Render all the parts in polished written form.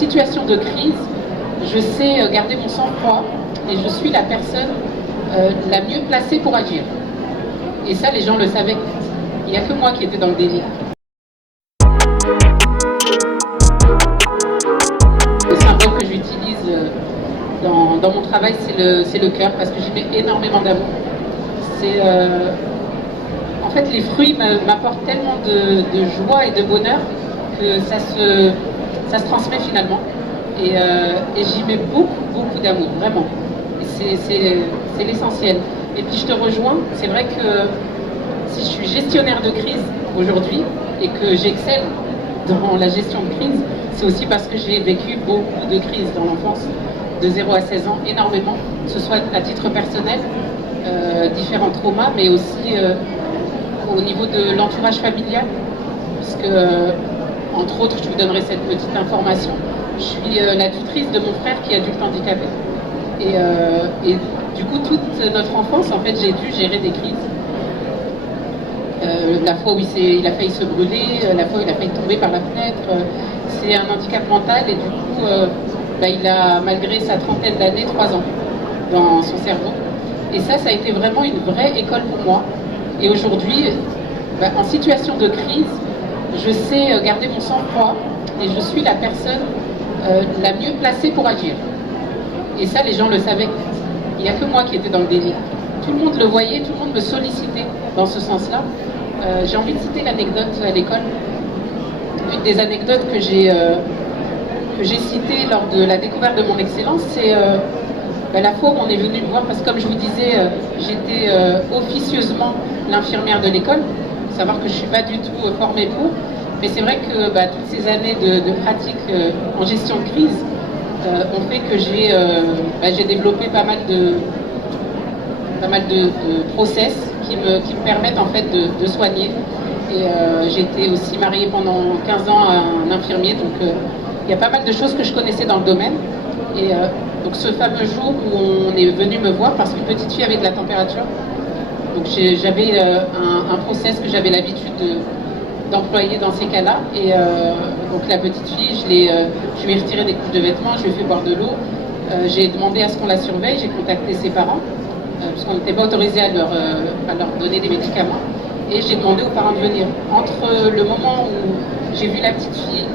Situation de crise, je sais garder mon sang-froid et je suis la personne la mieux placée pour agir. Et ça, les gens le savaient. Il n'y a que moi qui étais dans le déni. Le symbole que j'utilise dans mon travail, c'est le cœur, parce que j'y mets énormément d'amour. En fait, les fruits m'apportent tellement de joie et de bonheur que ça se transmet finalement. Et j'y mets beaucoup d'amour, vraiment. C'est l'essentiel. Et puis je te rejoins, c'est vrai que si je suis gestionnaire de crise aujourd'hui et que j'excelle dans la gestion de crise, c'est aussi parce que j'ai vécu beaucoup de crises dans l'enfance, de 0 à 16 ans, énormément, que ce soit à titre personnel, différents traumas, mais aussi au niveau de l'entourage familial, puisque, entre autres, je vous donnerai cette petite information, je suis la tutrice de mon frère qui est adulte handicapé. Et du coup, toute notre enfance, en fait, j'ai dû gérer des crises. La fois où il a failli se brûler, la fois où il a failli tomber par la fenêtre. C'est un handicap mental et du coup, il a, malgré sa trentaine d'années, 3 ans dans son cerveau. Et ça a été vraiment une vraie école pour moi. Et aujourd'hui, en situation de crise, je sais garder mon sang-froid et je suis la personne la mieux placée pour agir. Et ça, les gens le savaient. Il n'y a que moi qui étais dans le déni. Tout le monde le voyait, tout le monde me sollicitait dans ce sens-là. J'ai envie de citer l'anecdote à l'école. Une des anecdotes que j'ai citées lors de la découverte de mon excellence, c'est la fois où on est venu me voir, parce que comme je vous disais, j'étais officieusement l'infirmière de l'école. Il faut savoir que je ne suis pas du tout formée pour. Mais c'est vrai que toutes ces années de pratique en gestion de crise ont fait que j'ai développé pas mal de process qui me permettent en fait de soigner. Et j'ai été aussi mariée pendant 15 ans à un infirmier, donc il y a pas mal de choses que je connaissais dans le domaine. Et donc ce fameux jour où on est venu me voir parce qu'une petite fille avait de la température, donc j'avais un process que j'avais l'habitude d'employer dans ces cas-là. Et donc la petite fille, je lui ai retiré des couches de vêtements, je lui ai fait boire de l'eau. J'ai demandé à ce qu'on la surveille, j'ai contacté ses parents, parce qu'on n'était pas autorisé à leur donner des médicaments. Et j'ai demandé aux parents de venir. Entre le moment où j'ai vu la petite fille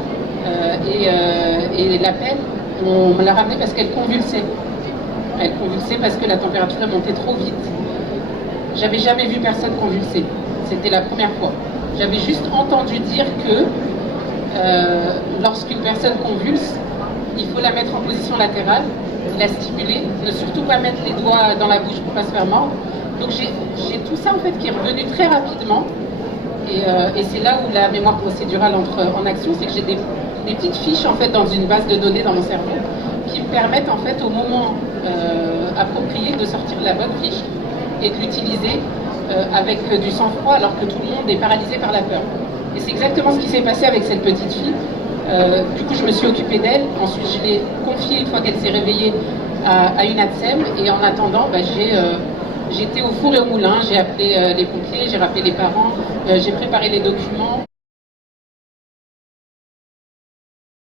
et l'appel, on me l'a ramenée parce qu'elle convulsait. Elle convulsait parce que la température est montée trop vite. J'avais jamais vu personne convulser. C'était la première fois. J'avais juste entendu dire que lorsqu'une personne convulse, il faut la mettre en position latérale, la stimuler, ne surtout pas mettre les doigts dans la bouche pour ne pas se faire mordre. Donc j'ai tout ça en fait qui est revenu très rapidement. Et c'est là où la mémoire procédurale entre en action, c'est que j'ai des petites fiches en fait dans une base de données dans mon cerveau qui me permettent en fait au moment approprié de sortir la bonne fiche et de l'utiliser avec du sang-froid alors que tout le monde est paralysé par la peur. Et c'est exactement ce qui s'est passé avec cette petite fille. Du coup, je me suis occupée d'elle. Ensuite, je l'ai confiée une fois qu'elle s'est réveillée à une ATSEM. Et en attendant, j'étais au four et au moulin. J'ai appelé les pompiers, j'ai rappelé les parents, j'ai préparé les documents.